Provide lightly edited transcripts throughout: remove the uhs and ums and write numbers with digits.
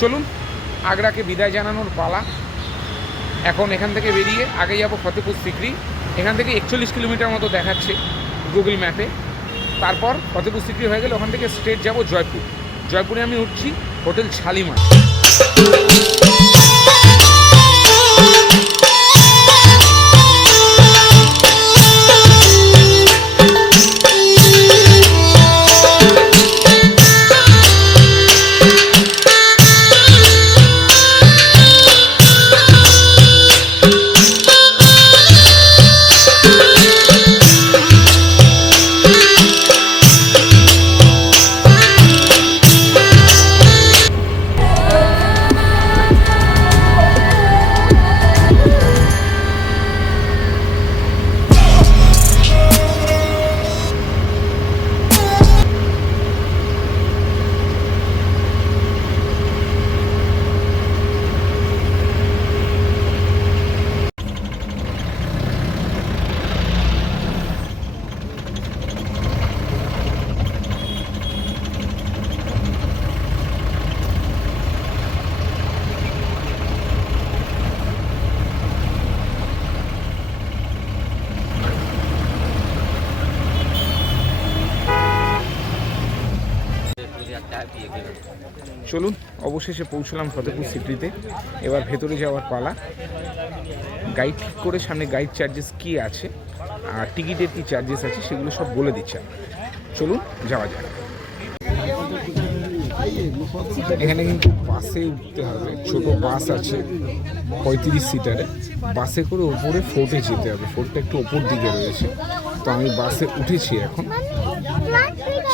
চলুন আগ্রাকে বিদায় জানানোর পালা। এখন এখান থেকে বেরিয়ে আগে যাব ফতেপুর সিকরি। এখান থেকে 41 কিলোমিটার মতো দেখাচ্ছে গুগল ম্যাপে। তারপর ফতেপুর সিকরি হয়ে গেলে ওখান থেকে স্ট্রেট যাব জয়পুর। জয়পুরে আমি উঠছি হোটেল শালিমার। চলুন অবশেষে পৌঁছলাম ফতেপুর সিকরিতে। এবার ভেতরে যাওয়ার পালা। গাইড ঠিক করে সামনে গাইড চার্জেস কী আছে আর টিকিটের কী চার্জেস আছে সেগুলো সব বলে দিচ্ছে। চলুন যাওয়া যাক। এখানে কিন্তু বাসে উঠতে হবে, ছোট বাস আছে 35 সিটারে। বাসে করে ওপরে ফোর্টে যেতে হবে, ফোর্টটা একটু ওপর দিকে রয়েছে। তো আমি বাসে উঠেছি। এখন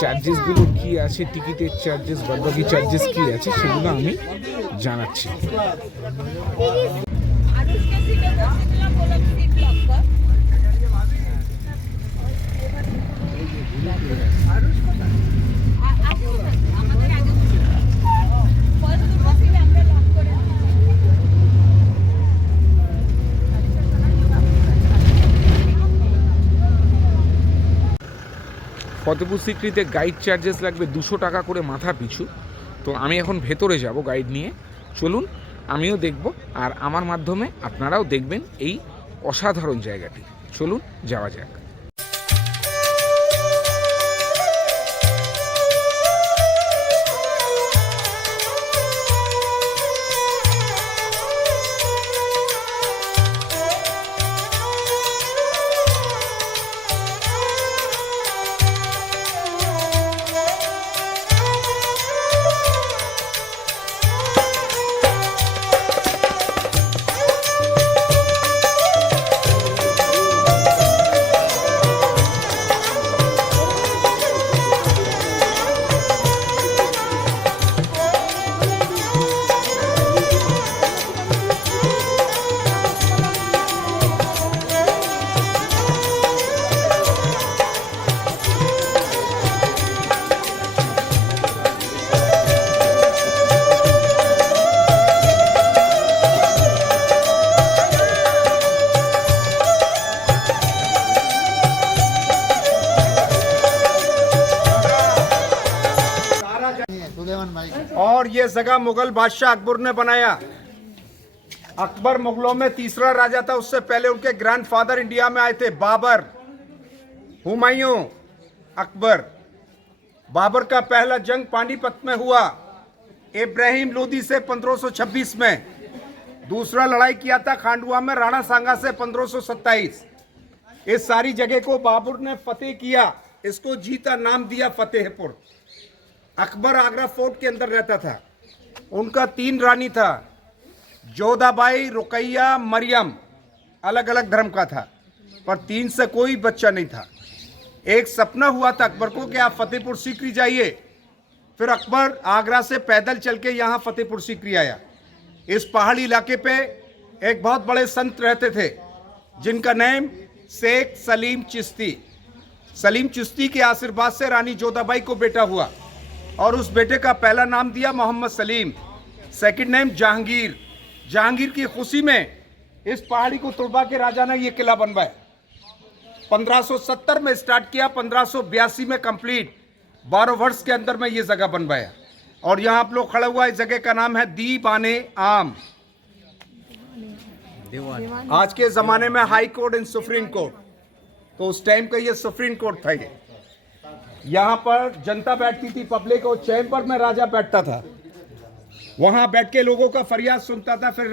চার্জেসগুলো কি আছে, টিকিটের চার্জেস বাদবাকি চার্জেস কি আছে সেগুলো আমি জানাচ্ছি। ফতেপুর সিকরিতে গাইড চার্জেস লাগবে 200 টাকা করে মাথা পিছু। তো আমি এখন ভেতরে যাব গাইড নিয়ে। চলুন আমিও দেখব আর আমার মাধ্যমে আপনারাও দেখবেন এই অসাধারণ জায়গাটি। চলুন যাওয়া যাক। और ये जगह मुगल बादशाह अकबर ने बनाया। अकबर मुगलों में तीसरा राजा था। उससे पहले उनके ग्रैंडफादर इंडिया में आए थे, बाबर, हुमायूं, अकबर। बाबर का पहला जंग पानीपत में हुआ इब्राहिम लोदी से 1526 में। दूसरा लड़ाई किया था खांडुआ में राणा सांगा से 1527। इस सारी जगह को बाबर ने फतेह किया। इसको जीता नाम दिया फतेहपुर। अकबर आगरा फोर्ट के अंदर रहता था। उनका 3 रानी था, जोधाबाई, रुकैया, मरियम। अलग अलग धर्म का था, पर 3 से कोई बच्चा नहीं था। एक सपना हुआ था अकबर को कि आप फतेहपुर सीकरी जाइए। फिर अकबर आगरा से पैदल चल के यहाँ फतेहपुर सीकरी आया। इस पहाड़ी इलाके पे एक बहुत बड़े संत रहते थे जिनका नाम शेख सलीम चिश्ती। सलीम चिश्ती के आशीर्वाद से रानी जोधाबाई को बेटा हुआ और उस बेटे का पहला नाम दिया मोहम्मद सलीम, सेकंड नेम जहांगीर। जहांगीर की खुशी में इस पहाड़ी को तोड़वा के राजा ने ये किला बनवाया। 1570 में स्टार्ट किया, 1582 में कंप्लीट, 12 वर्ष के अंदर में ये जगह बनवाया। और यहाँ आप लोग खड़ा हुआ, इस जगह का नाम है दीवाने आम। आज के ज़माने में high court and supreme court, तो उस टाइम का ये सुप्रीम कोर्ट था। ये यहाँ पर जनता बैठती थी, पब्लिक, और चैम्बर में राजा बैठता था। वहाँ बैठ के लोगों का फरियाद सुनता था, फिर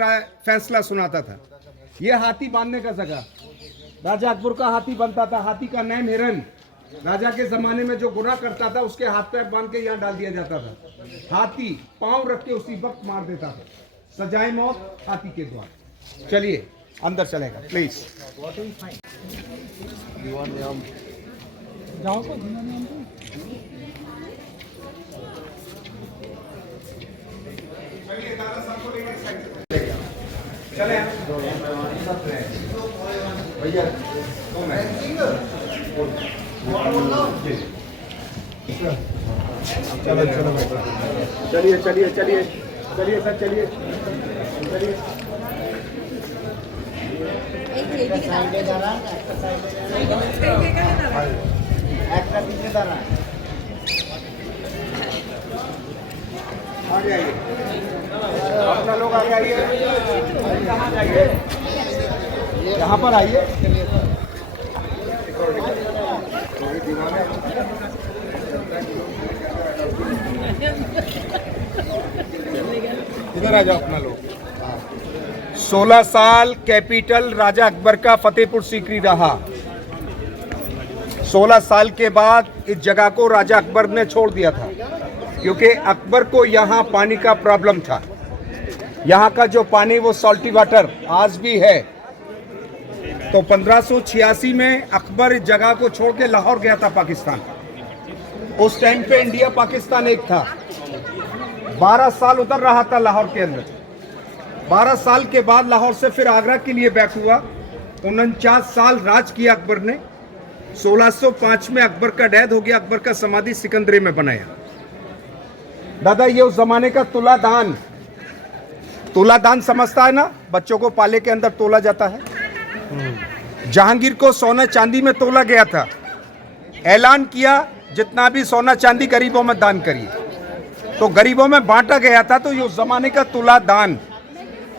फैसला सुनाता था। ये हाथी बांधने का जगह, राजा अकबर का हाथी बनता था। हाथी का नाम हिरन। राजा के ज़माने में जो गुनाह करता था उसके हाथ पैर बांध के यहाँ डाल दिया जाता था। हाथी पाँव रख के उसी वक्त मार देता था। सजाए मौत हाथी के द्वारा। चलिए अंदर चलेगा प्लीज। चले भैया, चलो चलो चलिए चलिए चलिए चलिए सर, चलिए चलिए। आगे आइए, अपना लोग आगे आइए। कहाँ जाइए, यहाँ पर आइए। इधर आ जाओ अपना लोग। 16 साल कैपिटल राजा अकबर का फतेहपुर सीकरी रहा। 16 साल के बाद इस जगह को राजा अकबर ने छोड़ दिया था, क्योंकि अकबर को यहाँ पानी का प्रॉब्लम था। यहाँ का जो पानी वो सॉल्टी वाटर आज भी है। तो 1586 में अकबर इस जगह को छोड़ के लाहौर गया था, पाकिस्तान। उस टाइम पे इंडिया पाकिस्तान एक था। 12 साल उधर रहा था लाहौर के अंदर। 12 साल के बाद लाहौर से फिर आगरा के लिए बैक हुआ। 49 साल राज किया अकबर ने। 1605 में अकबर का डेथ हो गया। अकबर का समाधि सिकंदरे में बनाया। दादा, ये उस जमाने का तुलादान, तुलादान समझता है ना, बच्चों को पाले के अंदर तोला जाता है। जहांगीर को सोना चांदी में तोला गया था। ऐलान किया जितना भी सोना चांदी गरीबों में दान करिए, तो गरीबों में बांटा गया था। तो ये उस जमाने का तुलादान।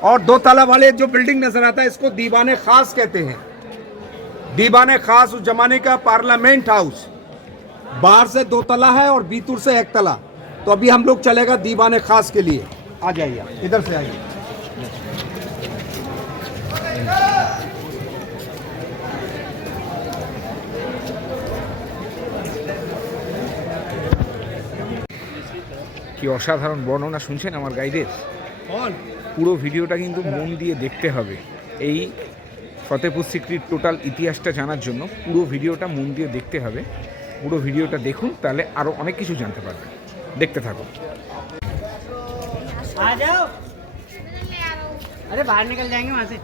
और 2 ताला वाले जो बिल्डिंग नजर आता है, इसको दीवाने खास कहते हैं। दीवाने खास उस जमाने का पार्लियामेंट हाउस। बाहर से 2 तला है और भीतर से 1 तला। तो अभी हम लोग चलेगा दीवाने खास के लिए। आ जाइए, इधर से आइए। কি অসাধারণ বর্ণনা শুনছেন আমার গাইডের। পুরো ভিডিওটা কিন্তু মন দিয়ে দেখতে হবে। এই ফতেহপুর সিক্রির টোটাল ইতিহাসটা জানার জন্য পুরো ভিডিওটা মন দিয়ে দেখতে হবে। পুরো ভিডিওটা দেখুন, তাহলে আরও অনেক কিছু জানতে পারবেন। দেখতে থাকুন। आ जाओ। अरे बाहर निकल जाएंगे वहाँ से।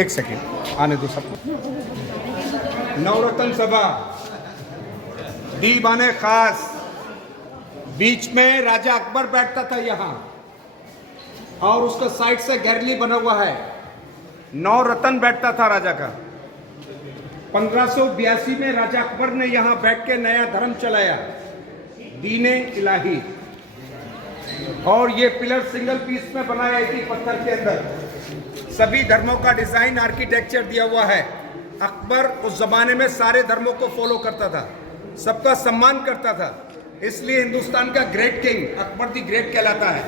एक सेकेंड आने दो सबको। नवरत्न सभा, दीवाने खास, बीच में राजा अकबर बैठता था यहाँ, और उसका साइड से गैरली बना हुआ है। 9 रतन बैठता था राजा का। 1582 में राजा अकबर ने यहाँ बैठ के नया धर्म चलाया, दीने इलाही। और ये पिलर सिंगल पीस में बनाया इसी पत्थर के अंदर। सभी धर्मों का डिजाइन आर्किटेक्चर दिया हुआ है। अकबर उस जमाने में सारे धर्मों को फॉलो करता था, सबका सम्मान करता था। इसलिए हिंदुस्तान का great king Akbar the great कहलाता है।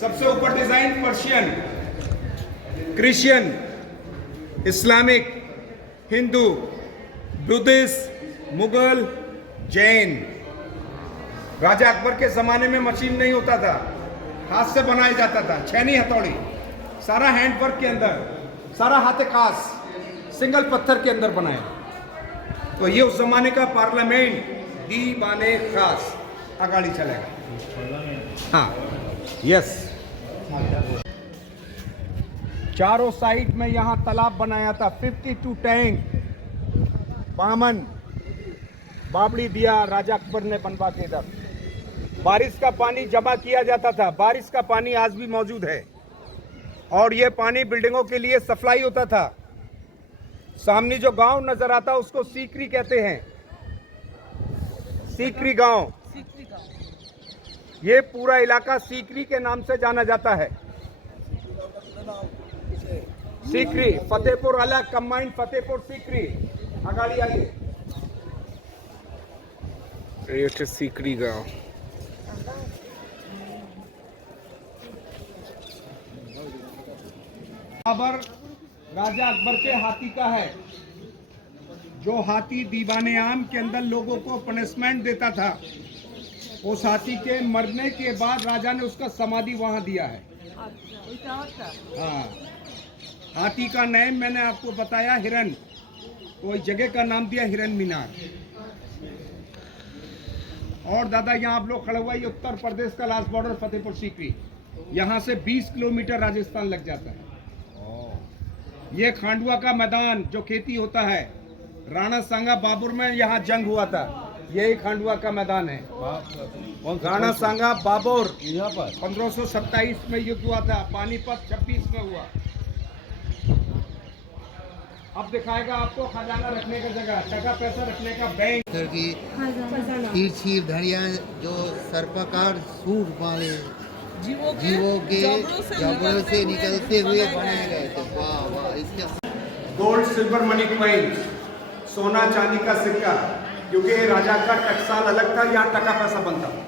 सबसे ऊपर design Persian, Christian, Islamic, Hindu, Buddhist, Mughal, Jain. राजा अकबर के जमाने में मशीन नहीं होता था, हाथ से बनाया जाता था। छेनी हथौड़ी, सारा हैंड वर्क के अंदर, सारा हाथे खास सिंगल पत्थर के अंदर बनाया। तो ये उस जमाने का पार्लियामेंट दीवाने खास। अगाड़ी चलेगा। हाँ, यस, चारों साइड में यहाँ तालाब बनाया था, 52 टैंक बामन बाबड़ी दिया राजा अकबर ने बनवा के इधर। बारिश का पानी जमा किया जाता था, बारिश का पानी आज भी मौजूद है और ये पानी बिल्डिंगों के लिए सप्लाई होता था। सामने जो गांव नजर आता उसको सीकरी कहते हैं, सीकरी गांव। ये पूरा इलाका सीकरी के नाम से जाना जाता है। सीकरी फतेहपुर अलग कंबाइंड फतेहपुर सीकरी अगाड़ी आइए। এই হচ্ছে সিকরি গাঁও। बाबर राजा अकबर के हाथी का है, जो हाथी दीवाने आम के अंदर लोगों को पनिशमेंट देता था। उस हाथी के मरने के बाद राजा ने उसका समाधि वहां दिया है। हाँ, हाथी का नेम मैंने आपको बताया हिरन, तो इस जगह का नाम दिया हिरन मीनार। और दादा यहाँ आप लोग खड़े हुआ, ये उत्तर प्रदेश का लास्ट बॉर्डर फतेहपुर सीकरी, यहाँ से 20 किलोमीटर राजस्थान लग जाता है। ये खांडुआ का मैदान जो खेती होता है, राणा सांगा बाबर में यहाँ जंग हुआ था, यही खांडुआ का मैदान है। राणा सांगा बाबर 1527 में युद्ध हुआ था, पानीपत 26 में हुआ। अब दिखाएगा आपको खजाना रखने का जगह, टका पैसा रखने का बैंक। की तिरछी धड़िया जो सर्पाकार सूट वाले जीवों के जबड़ों से निकलते हुए बनाए गए थे। वाह वाह, इसके गोल्ड सिल्वर मनी कॉइन, सोना चांदी का सिक्का, क्योंकि राजा का टकसाल अलग था, यहाँ टका पैसा बनता था।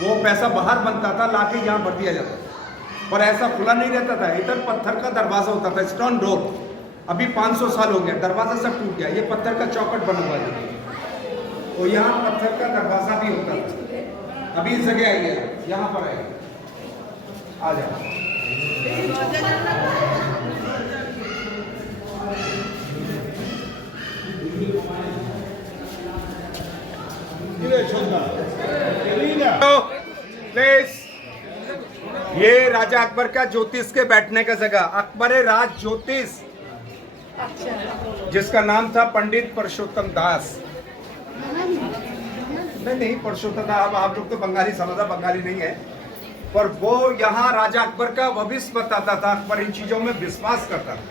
वो पैसा बाहर बनता था, लाके यहाँ भर दिया जाता था, पर ऐसा खुला नहीं रहता था। इधर पत्थर का दरवाजा होता था, स्टोन डोर। अभी 500 साल हो गया, दरवाजा सब टूट गया, ये पत्थर का चौकट बना हुआ है। तो यहाँ पत्थर का दरवाजा भी होता था। अभी इस जगह आइए, यहाँ पर आइए, आ जाओ। प्लीज, ये राजा अकबर का ज्योतिष के बैठने का जगह, अकबर राज ज्योतिष, जिसका नाम था पंडित परशोत्तम दास। नहीं परशोत्तम दास, अब आप लोग तो बंगाली समझा, बंगाली नहीं है, पर वो यहाँ राजा अकबर का भविष्य बताता था। अकबर इन चीजों में विश्वास करता था,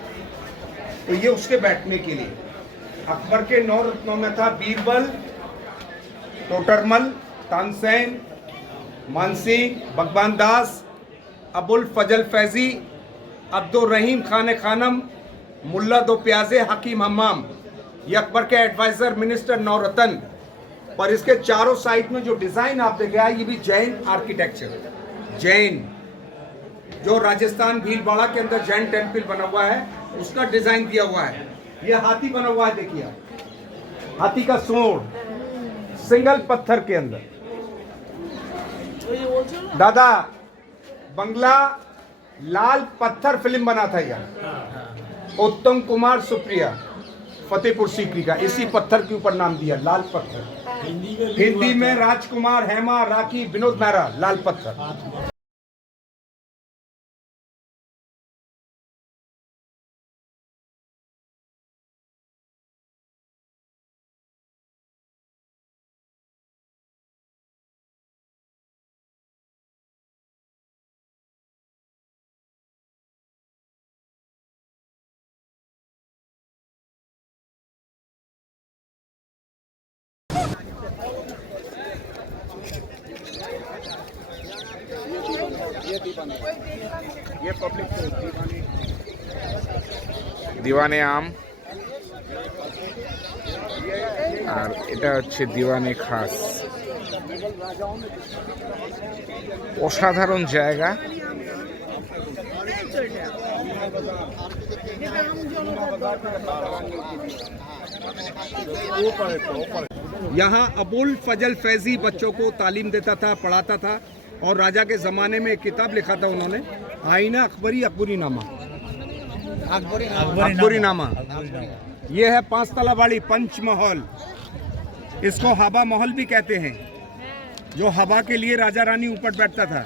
तो ये उसके बैठने के लिए। अकबर के 9 रत्नों में था बीरबल, टोटरमल, तानसेन, मानसिंह, भगवान दास, अबुल फजल फैजी, अब्दुल रहीम खान खानम, मुल्ला दो प्याजे, हकीम हम्माम। ये अकबर के एडवाइजर मिनिस्टर नौरतन। पर इसके चारों साइड में जो डिजाइन आप देखें, ये भी जैन आर्किटेक्चर, जैन जो राजस्थान भीलवाड़ा के अंदर जैन टेम्पल बना हुआ है, उसका डिजाइन दिया हुआ है। ये हाथी बना हुआ है, देखिए हाथी का सूंड, सिंगल पत्थर के अंदर। दादा बंगला लाल पत्थर फिल्म बना था यार, उत्तम कुमार सुप्रिया, फतेहपुर सीकरी का, इसी पत्थर के ऊपर नाम दिया लाल पत्थर। हिंदी में राजकुमार, हेमा, राखी, विनोद मेहरा, लाल पत्थर। ये पब्लिक দিওয়ানে আম, আর এটা হচ্ছে দিওয়ানে খাস। অসাধারণ জায়গা। यहाँ अबुल फजल फैजी बच्चों को तालीम देता था, पढ़ाता था, और राजा के ज़माने में एक किताब लिखा था उन्होंने, आईना अकबरी अकबरी नामा, अकबरी नामा। ये है 5 तला वाली पंचमहल, इसको हवा महल भी कहते हैं, जो हवा के लिए राजा रानी ऊपर बैठता था।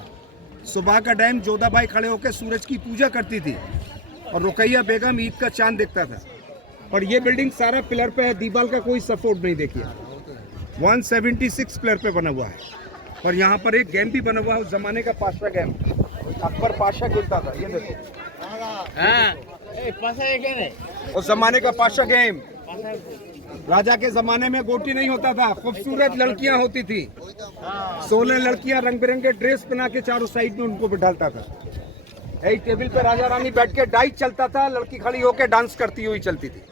सुबह का टाइम जोधाबाई खड़े होकर सूरज की पूजा करती थी, और रुकैया बेगम ईद का चांद देखता था। और ये बिल्डिंग सारा पिलर पे है, दीवार का कोई सपोर्ट नहीं। देखिए 176 पिलर पे बना हुआ है। और यहाँ पर एक गेम भी बना हुआ है उस जमाने का, पाशा गेम, अकबर पाशा खेलता था। ये देखो उस जमाने का पाशा गेम। राजा के जमाने में गोटी नहीं होता था, खूबसूरत लड़कियां होती थी। 16 लड़कियां रंग बिरंगे ड्रेस बना के चारों साइड में उनको बिठाता था। एक टेबल पे राजा रानी बैठ के डाइट चलता था, लड़की खड़ी होकर डांस करती हुई चलती थी।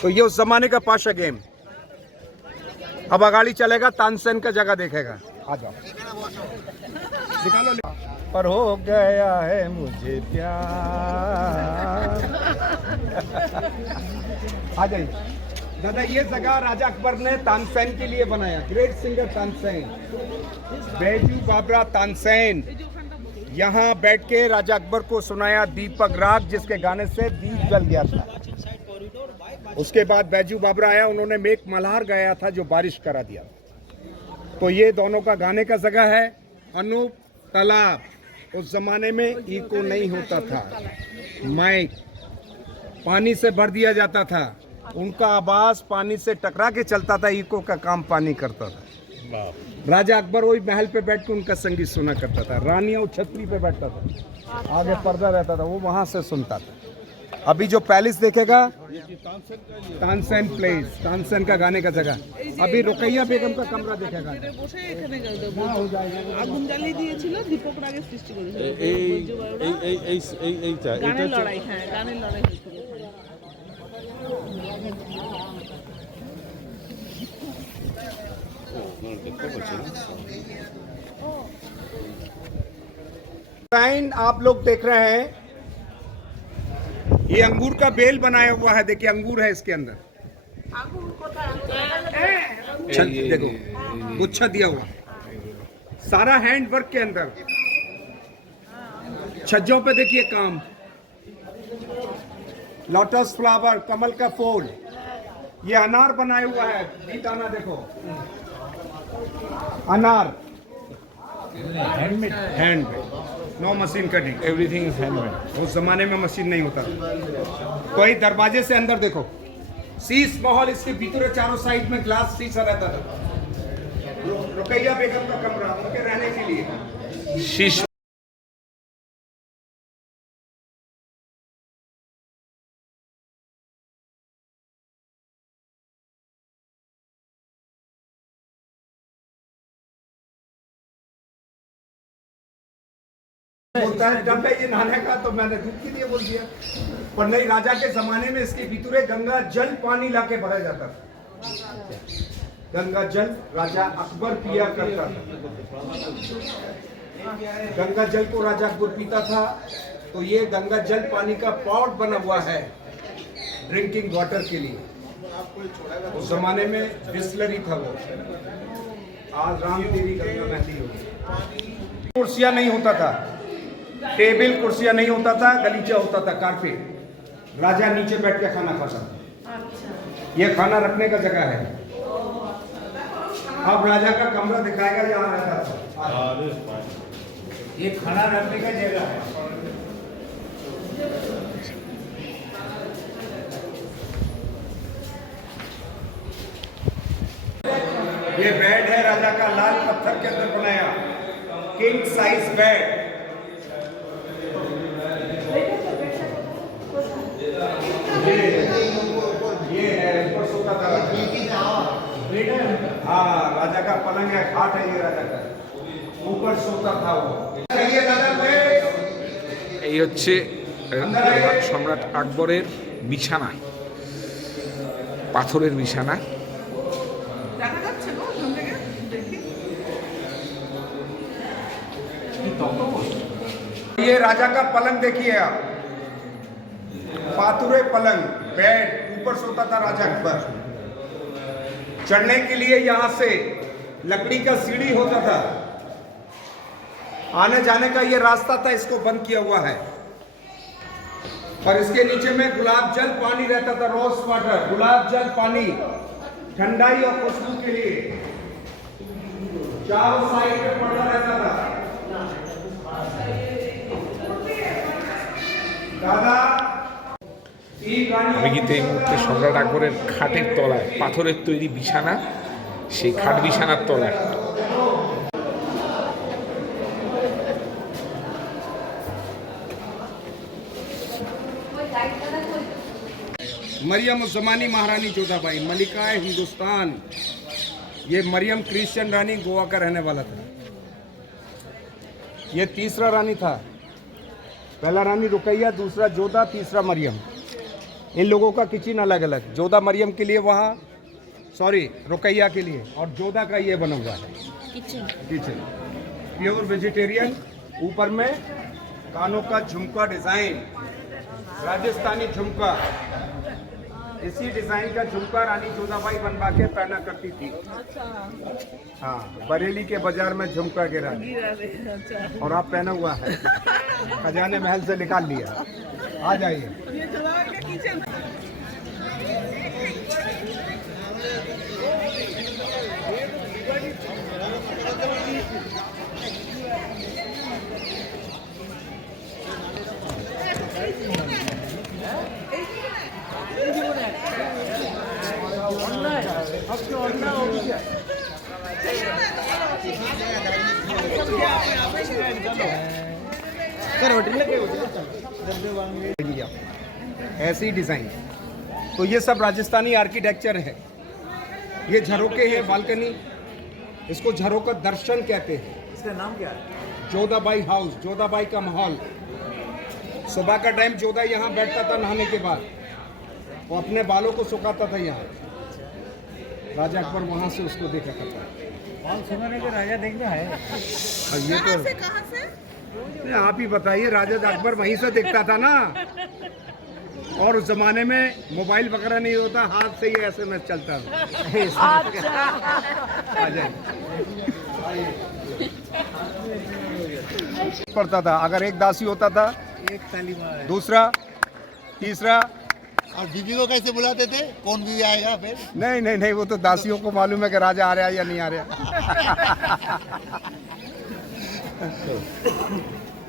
तो ये उस जमाने का पाशा गेम। अब अगाड़ी चलेगा, तानसेन का जगह देखेगा। आ जाओ दिखा लो। पर हो गया है मुझे प्यार। आ जाइए दादा। ये जगह राजा अकबर ने तानसेन के लिए बनाया। Great singer Tansen, Baiju Bawra Tansen. यहाँ बैठ के राजा अकबर को सुनाया दीपक राग, जिसके गाने से दीप जल गया था। उसके बाद बैजू बाबरा आया, उन्होंने मेघ मल्हार गाया था जो बारिश करा दिया। तो ये दोनों का गाने का जगह है। अनूप तालाब, उस जमाने में इको नहीं होता था, माइक पानी से भर दिया जाता था। उनका आवाज पानी से टकरा के चलता था, इको का काम पानी करता था। राजा अकबर वही महल पे बैठ के उनका संगीत सुना करता था। रानियां वो छतरी पे बैठता था, आगे पर्दा रहता था, वो वहां से सुनता था। अभी जो पैलेस देखेगा, तानसेन प्लेस, तानसेन का गाने का जगह। अभी रुकैया बेगम का कमरा देखेगा। আগুন জ্বালিয়ে দিয়েছিল দীপক রাগের সৃষ্টি করেছিল। গানের লড়াই, হ্যাঁ গানের লড়াই হয়েছিল। साइन आप लोग देख रहे हैं, ये अंगूर का बेल बनाया हुआ है। देखिए अंगूर है इसके अंदर, देखो गुच्छा दिया हुआ, सारा हैंड वर्क के अंदर। छज्जों पे देखिए काम, लोटस फ्लावर, कमल का फूल। ये अनार बनाया हुआ है, बीटाना देखो, अनार handmade, no machine cutting, everything is handmade. उस जमाने में मशीन नहीं होता। कोई दरवाजे से अंदर देखो, शीश महल, इसके भीतर चारों साइड में ग्लास शीशा रहता था। रुकैया बेगम का कमरा उनके रहने के लिए शीश। बोलता है जब ये नहाने का, तो मैंने दूध के लिए बोल दिया। पर नहीं, राजा के जमाने में इसके भीतरे गंगा जल पानी लाके भरा जाता था। गंगा जल राजा अकबर पिया करता था। गंगा जल को राजा अकबर पीता था। तो ये गंगा जल पानी का पॉट बना हुआ है ड्रिंकिंग वाटर के लिए। उस जमाने में बिस्लरी था वो। आज राम तेरी गंगा महली होगी। कुर्सियां नहीं होता था, टेबल कुर्सियां नहीं होता था, गलीचा होता था, कारपेट। राजा नीचे बैठ के खाना खाता था। ये खाना रखने का जगह है। अब राजा का कमरा दिखाएगा, यहाँ रहता था। ये खाना रखने का जगह है। ये बेड है राजा का, लाल पत्थर के अंदर बनाया, किंग साइज बेड। ये है ऊपर सोता था। हाँ, राजा का पलंग है, खाट है ये राजा का, ऊपर सोता था वो। এই হচ্ছে সম্রাট আকবরের বিছানা, পাথরের বিছানা। দেখা যাচ্ছে না ওখান থেকে দেখি। ये राजा का पलंग देखिए आप, पाथुरे पलंग, बेड, ऊपर सोता था राजा अकबर। चढ़ने के लिए यहाँ से लकड़ी का सीढ़ी होता था, आने जाने का ये रास्ता था, इसको बंद किया हुआ है। और इसके नीचे में गुलाब जल पानी रहता था, रोज वाटर, गुलाब जल पानी, ठंडाई और खुशबू के लिए। चारों साइड पे पर्दा रहता था। আমি কিন্তু এই মুহূর্তে সম্রাট আকবরের খাটের তলায়, পাথরের তৈরি বিছানা, সেই খাট বিছানার তলায়। मरियम उस्मानी महारानी जोधाबाई, मलिका हिंदुस्तान। ये मरियम क्रिश्चियन रानी गोवा का रहने वाला था। ये तीसरा रानी था। पहला रानी रुकैया, दूसरा जोधा, तीसरा मरियम। इन लोगों का किचन अलग अलग, जोधा मरियम के लिए वहाँ, सॉरी रुकैया के लिए, और जोधा का ये बना हुआ है किचन प्योर वेजिटेरियन। ऊपर में कानों का झुमका डिजाइन, राजस्थानी झुमका। इसी डिजाइन का झुमका रानी जोधाबाई बनवा के पहना करती थी। हाँ, बरेली के बाजार में झुमका गिरा और आप पहना हुआ है, खजाने महल से निकाल लिया। आ जाइए। ऐसी डिजाइन, तो ये सब राजस्थानी आर्किटेक्चर है। ये झरोके हैं, बालकनी, इसको झरोका दर्शन कहते हैं। इसका नाम क्या है? जोधाबाई हाउस, जोधाबाई का माहौल। सुबह का टाइम जोधा यहाँ बैठता था नहाने के बाद, वो अपने बालों को सुखाता था यहाँ। राजा अकबर वहाँ से उसको देखा करता था। बाल सुखाने का राजा देखना है। ये तो कहाँ से? आप ही बताइए, राजा अकबर वहीं से देखता था ना। और उस जमाने में मोबाइल वगैरह नहीं होता, हाथ से ही SMS चलता था। आ जाइए। पड़ता था, अगर एक दासी होता था, एक ताली मार है। दूसरा, तीसरा। और बीबी को कैसे बुलाते थे? कौन बीबी आएगा फिर? नहीं नहीं नहीं, वो तो दासियों को मालूम है कि राजा आ रहा है या नहीं आ रहा।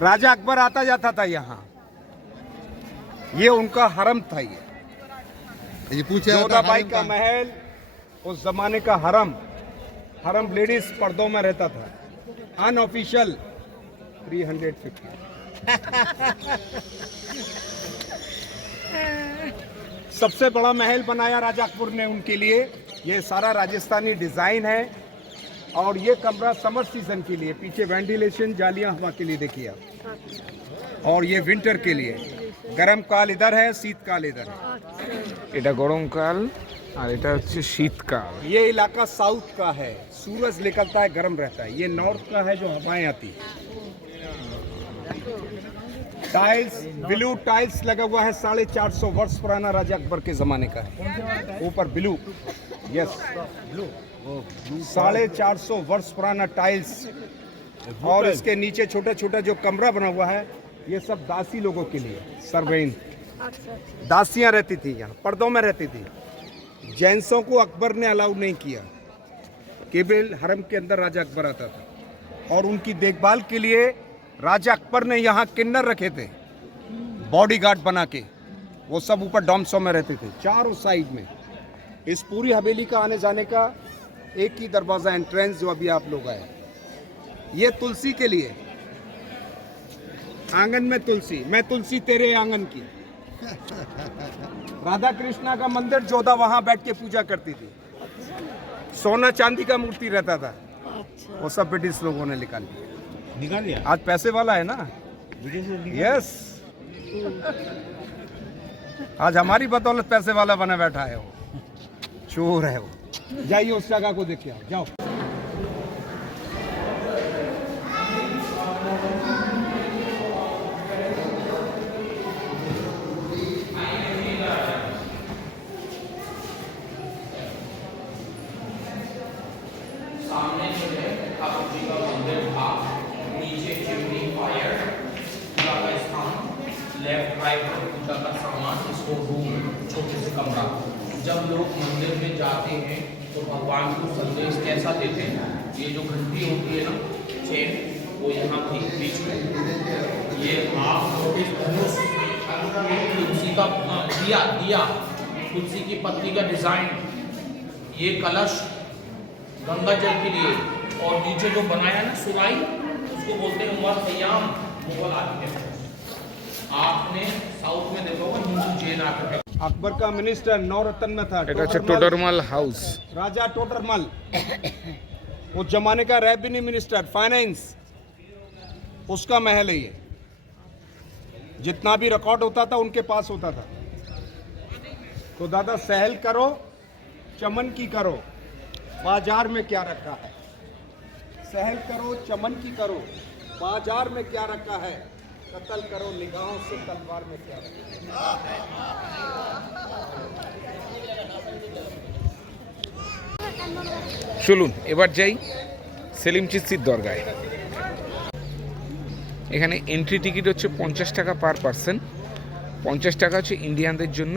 राजा अकबर आता जाता था यहाँ, ये उनका हरम था। ये पूछे जोधाबाई का महल, उस जमाने का हरम। हरम लेडीज पर्दों में रहता था, अनऑफिशियल 350। सबसे बड़ा महल बनाया राजा अकबर ने उनके लिए। ये सारा राजस्थानी डिजाइन है। और ये कमरा समर सीजन के लिए, पीछे वेंटिलेशन, जालियां हवा के लिए देखिए आप। और ये विंटर के लिए, गर्म काल इधर है, शीतकाल इधर है। এটা গরমকাল আর এটা হচ্ছে শীতকাল। ये इलाका साउथ का है, सूरज निकलता है, गर्म रहता है। ये नॉर्थ का है, जो हवाएं आती है। टाइल्स, ब्लू टाइल्स लगा हुआ है, 450 वर्ष पुराना, राजा अकबर के जमाने का है। ऊपर ब्लू, यस ब्लू, 450 वर्ष पुराना टाइल्स। और इसके नीचे छोटा छोटा जो कमरा बना हुआ है, ये सब दासी लोगों के लिए, सर्वेंट। दासियां रहती थी यहाँ, पर्दों में रहती थी। जेंट्सों को अकबर ने अलाउ नहीं किया, केवल हरम के अंदर राजा अकबर आता था। और उनकी देखभाल के लिए राजा अकबर ने यहाँ किन्नर रखे थे, बॉडीगार्ड बना के। वो सब ऊपर डॉम्सों में रहते थे, चारों साइड में। इस पूरी हवेली का आने जाने का एक ही दरवाज़ा, एंट्रेंस, जो अभी आप लोग आए। ये तुलसी के लिए, आंगन में तुलसी, मैं तुलसी तेरे आंगन की। राधा कृष्णा का मंदिर, जोधा वहाँ बैठ के पूजा करती थी। सोना चांदी का मूर्ति रहता था, वो सब ब्रिटिश लोगों ने निकाल लिया। आज पैसे वाला है ना, यस। आज हमारी बदौलत पैसे वाला बना बैठा है वो, चोर है वो। जाइए उस जगह को देखिए, जाओ। सामने जो है ठाकुर जी का मंदिर था, नीचे चिमनी, फायर, पूजा का स्थान, लेफ्ट राइट में पूजा का सामान, इसको रूम, छोटे से कमरा। जब लोग मंदिर में जाते हैं तो भगवान को संदेश कैसा देते हैं? ये जो घंटी होती है ना, चेन, वो यहाँ थी बीच में। ये आप धनुष तुलसी का दिया तुलसी की पत्ती का डिजाइन, ये कलश गंगा जल के लिए, और नीचे जो बनाया ना सुराई, उसको बोलते हैं उमर खयाम, मुगल आर्किटेक्ट। आपने साउथ में देखा होगा हिंदू जैन आर्किटेक्ट। अकबर का मिनिस्टर नौरत्न में था, এটা হচ্ছে টোডরমাল হাউস। राजा टोडरमल, उस जमाने का रेवेन्यू मिनिस्टर, फाइनेंस, उसका महल है ये। जितना भी रिकॉर्ड होता था उनके पास होता था। तो दादा सहल करो, चमन की करो, बाजार में क्या रखा है। सहल करो, चमन की करो, बाजार में क्या रखा है। कत्ल करो निगाहों से, तलवार में क्या रखा है। চলুন এবার যাই সেলিম চিশতির দরগায়। এখানে এন্ট্রি টিকিট হচ্ছে 50 টাকা পার পার্সন। 50 টাকা হচ্ছে ইন্ডিয়ানদের জন্য।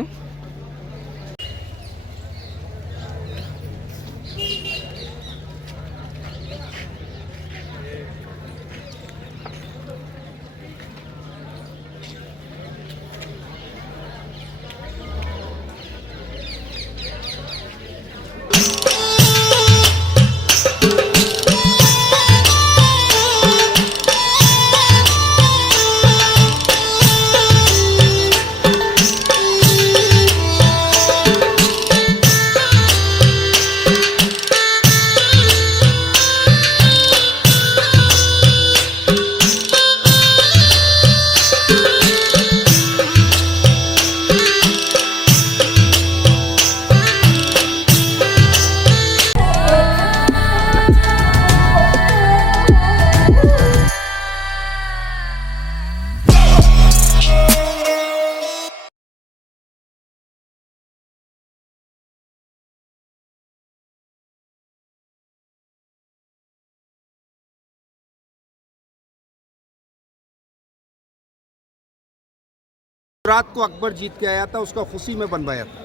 रात को अकबर जीत के आया था, उसका खुशी में बनवाया था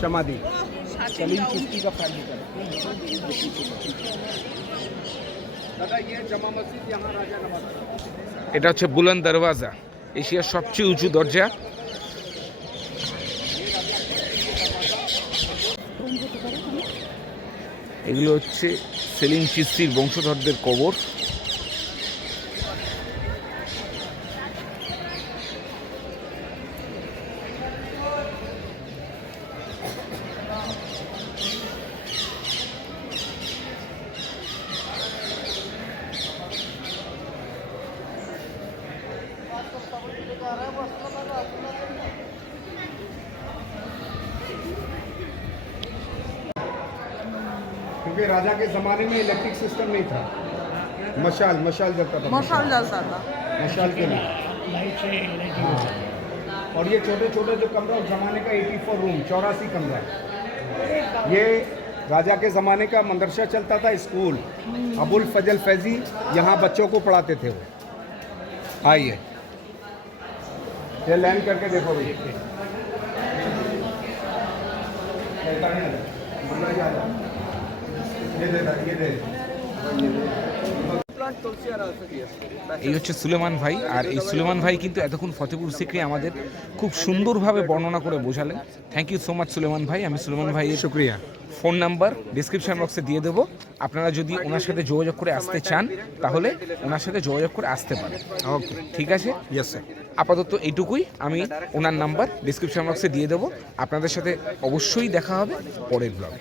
समाधि। सलीम चिश्ती का फैमिली दादा, ये जमा मस्जिद यहाँ राजा नवाज। এটা হচ্ছে বুলন্দ দরওয়াজা, এশিয়ার সবচেয়ে উঁচু দরজা। এগুলো হচ্ছে সেলিম চিশতির বংশধরদের কবর। क्योंकि राजा के ज़माने में इलेक्ट्रिक सिस्टम नहीं था, मशाल जलता था, मशाल जलता था। मशाल के लिए। हाँ। और ये छोटे छोटे जो कमरा उस ज़माने का 84 रूम, 84 कमरा, ये राजा के ज़माने का मदरसा चलता था, स्कूल। अबुल फजल फैजी यहाँ बच्चों को पढ़ाते थे वो। आइए ये लैंड करके देखो भाई। এই হচ্ছে সুলেমান ভাই। আর এই সুলেমান ভাই কিন্তু এতক্ষণ ফতেপুর সিক্রি আমাদের খুব সুন্দরভাবে বর্ণনা করে বোঝালেন। Thank you so much Suleman ভাই। আমি সুলেমান ভাইয়ের শুক্রিয়া। ফোন নাম্বার ডিসক্রিপশন বক্সে দিয়ে দেবো। আপনারা যদি ওনার সাথে যোগাযোগ করে আসতে চান তাহলে ওনার সাথে যোগাযোগ করে আসতে পারেন। ওকে, ঠিক আছে? Yes sir. আপাতত এইটুকুই। আমি ওনার নাম্বার ডিসক্রিপশন বক্সে দিয়ে দেবো। আপনাদের সাথে অবশ্যই দেখা হবে পরের ব্লগে।